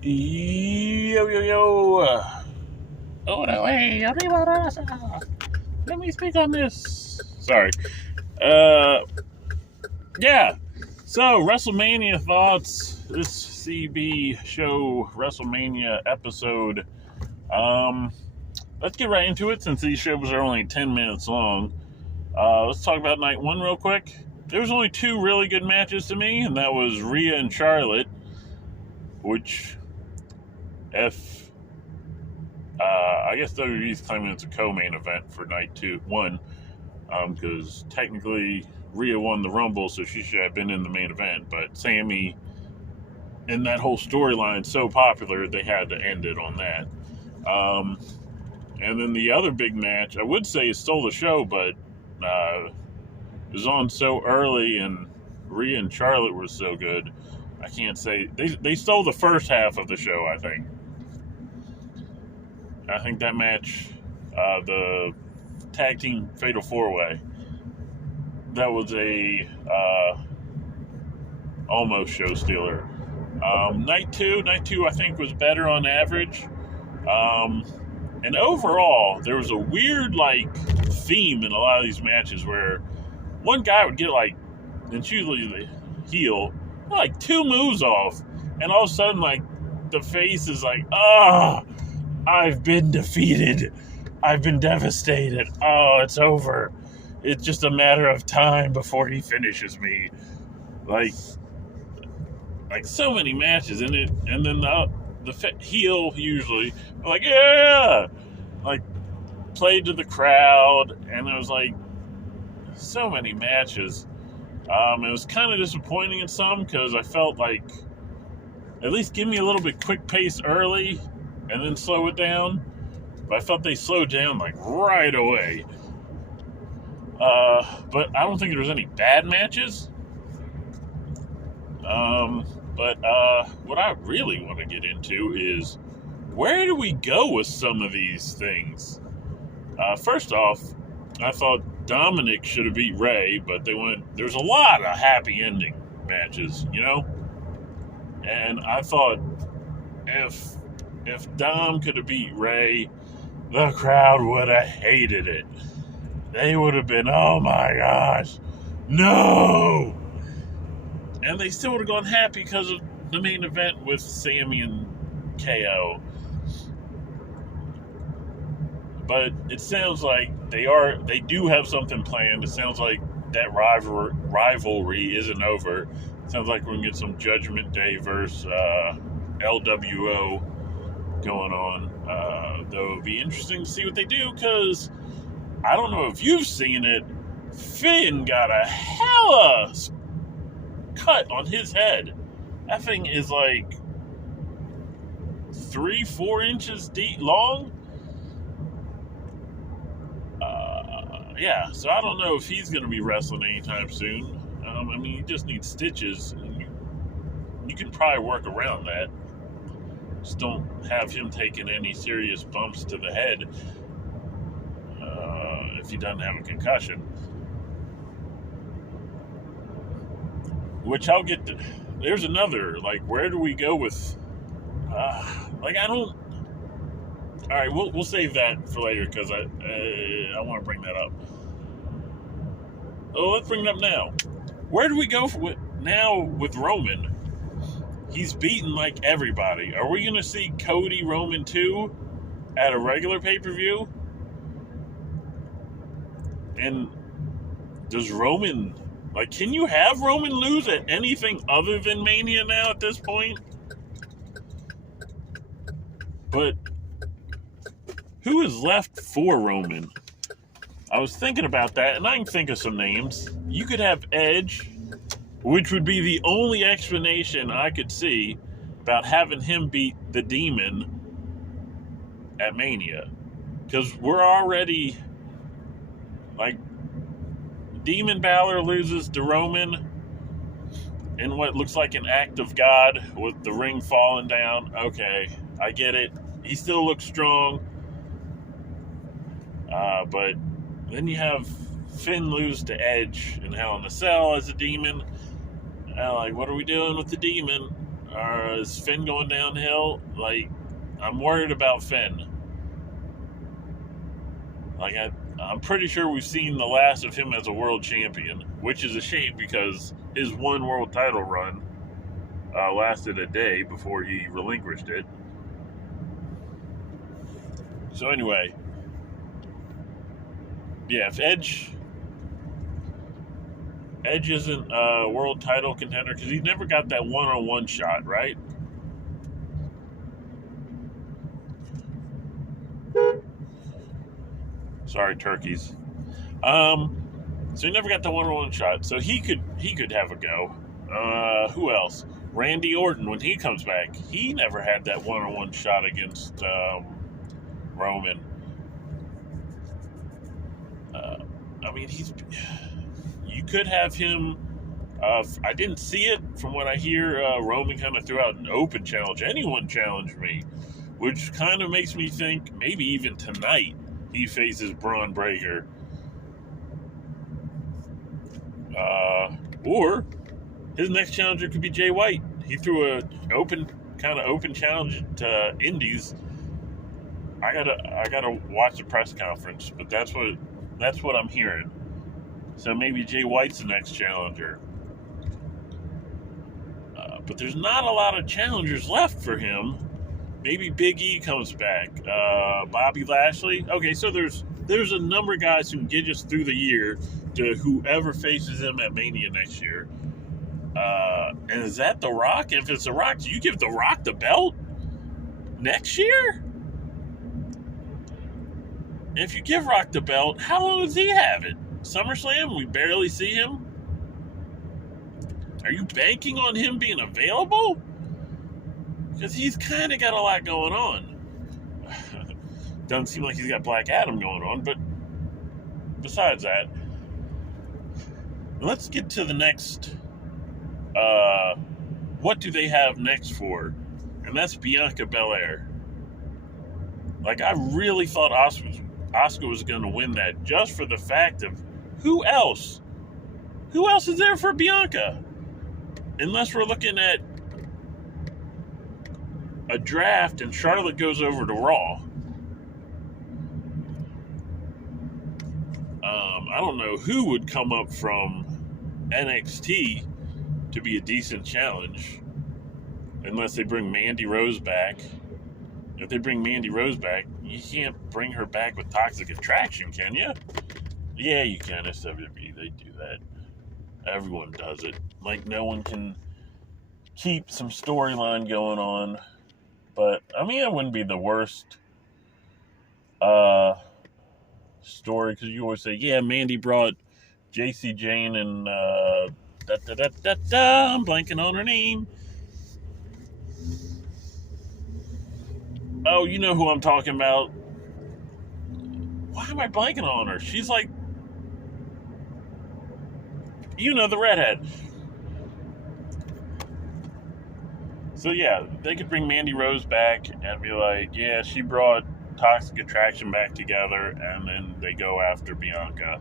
Yo, yo, yo. Oh, no, hey, arriba, raza. Let me speak on this. Sorry. Uh, yeah. So, Wrestlemania thoughts. This CEB Show Wrestlemania episode. Let's get right into it since these shows are only 10 minutes long. Let's talk about night one real quick. There was only two really good matches to me, and that was Rhea and Charlotte, which, if I guess WWE's claiming it's a co-main event for night one, because technically Rhea won the Rumble, so she should have been in the main event. But Sammy and that whole storyline so popular, they had to end it on that. And then the other big match, I would say it stole the show, but it was on so early, and Rhea and Charlotte were so good. I can't say they stole the first half of the show. I think that match, the tag team fatal 4-way, that was a almost show stealer. Night two I think was better on average, and overall there was a weird theme in a lot of these matches where one guy would get and it's usually the heel, two moves off, and all of a sudden the face is I've been defeated. I've been devastated. Oh, it's over. It's just a matter of time before he finishes me. Like so many matches in it, and then the heel usually yeah, played to the crowd, and it was so many matches. It was kind of disappointing in some because I felt at least give me a little bit quick pace early and then slow it down. But I felt they slowed down right away. But I don't think there was any bad matches. But what I really want to get into is where do we go with some of these things? First off, I thought Dominic should have beat Ray, but there's a lot of happy ending matches, And I thought if Dom could have beat Ray, the crowd would have hated it. They would have been, oh my gosh, no! And they still would have gone happy because of the main event with Sammy and KO. But it sounds like they do have something planned. It sounds like that rivalry isn't over. It sounds like we're going to get some Judgment Day versus LWO going on. Though it'll be interesting to see what they do, because I don't know if you've seen it. Finn got a hella cut on his head. That thing is 3-4 inches deep long. Yeah, so I don't know if he's going to be wrestling anytime soon. He just needs stitches. And you can probably work around that. Just don't have him taking any serious bumps to the head if he doesn't have a concussion. Which I'll get to. There's another, where do we go with, I don't. All right, we'll save that for later because I want to bring that up. Oh, let's bring it up now. Where do we go now with Roman? He's beaten everybody. Are we going to see Cody Roman 2 at a regular pay-per-view? And does Roman, can you have Roman lose at anything other than Mania now at this point? But who is left for Roman? I was thinking about that, and I can think of some names. You could have Edge, which would be the only explanation I could see about having him beat the Demon at Mania. Because we're already, Demon Balor loses to Roman in what looks like an act of God with the ring falling down. Okay, I get it. He still looks strong. But then you have Finn lose to Edge in Hell in a Cell as a Demon. What are we doing with the Demon? Is Finn going downhill? Like, I'm worried about Finn. Like, I'm pretty sure we've seen the last of him as a world champion, which is a shame because his one world title run lasted a day before he relinquished it. So anyway, yeah, if Edge isn't a world title contender because he never got that one-on-one shot, right? Sorry, turkeys. So he never got the one-on-one shot. So he could have a go. Who else? Randy Orton, when he comes back, he never had that one-on-one shot against Roman. I mean, you could have him. I didn't see it. From what I hear, Roman kind of threw out an open challenge. Anyone challenge me, which kind of makes me think maybe even tonight he faces Braun Breaker. Or his next challenger could be Jay White. He threw a kind of open challenge to Indies. I gotta watch the press conference, but that's what I'm hearing. So maybe Jay White's the next challenger. But there's not a lot of challengers left for him. Maybe Big E comes back. Bobby Lashley. Okay, so there's a number of guys who can get us through the year to whoever faces him at Mania next year. And is that The Rock? If it's The Rock, do you give The Rock the belt next year? If you give Rock the belt, how long does he have it? SummerSlam? We barely see him? Are you banking on him being available? Because he's kind of got a lot going on. Doesn't seem like he's got Black Adam going on, but besides that, let's get to the next. What do they have next for? And that's Bianca Belair. Like, I really thought Asuka was going to win that just for the fact of who else? Who else is there for Bianca? Unless we're looking at a draft and Charlotte goes over to Raw. I don't know who would come up from NXT to be a decent challenge unless they bring Mandy Rose back. If they bring Mandy Rose back, you can't bring her back with Toxic Attraction, can you? Yeah, you can. It's WWE. They do that. Everyone does it. Like, no one can keep some storyline going on. But, I mean, it wouldn't be the worst story, because you always say, yeah, Mandy brought JC Jane and I'm blanking on her name. Oh, you know who I'm talking about. Why am I blanking on her? She's like, you know, the redhead. So yeah, they could bring Mandy Rose back and be like, yeah, she brought Toxic Attraction back together, and then they go after Bianca.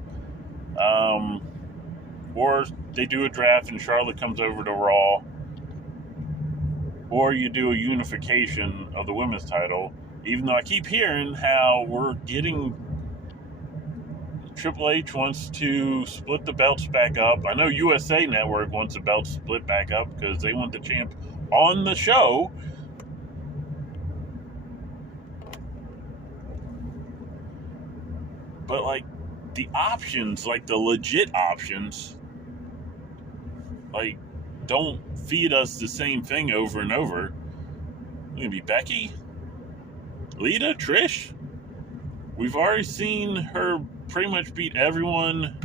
Or they do a draft and Charlotte comes over to Raw. Or you do a unification of the women's title, even though I keep hearing how we're getting Triple H wants to split the belts back up. I know USA Network wants the belts split back up because they want the champ on the show. But, like, the options, like the legit options, like, don't feed us the same thing over and over. It's going to be Becky, Lita, Trish. We've already seen her pretty much beat everyone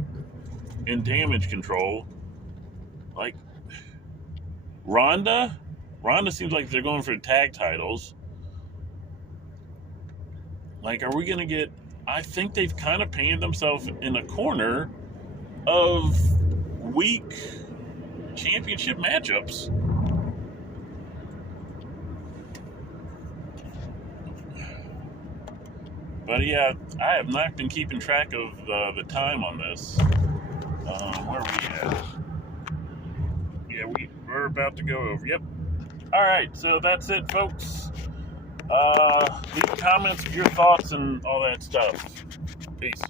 in Damage Control. Like, Ronda seems like they're going for tag titles. Like, are we going to get... I think they've kind of painted themselves in a corner of weak championship matchups. But yeah, I have not been keeping track of the time on this. Where are we at? Yeah, we're about to go over. Yep. All right, so that's it, folks. Leave comments with your thoughts and all that stuff. Peace.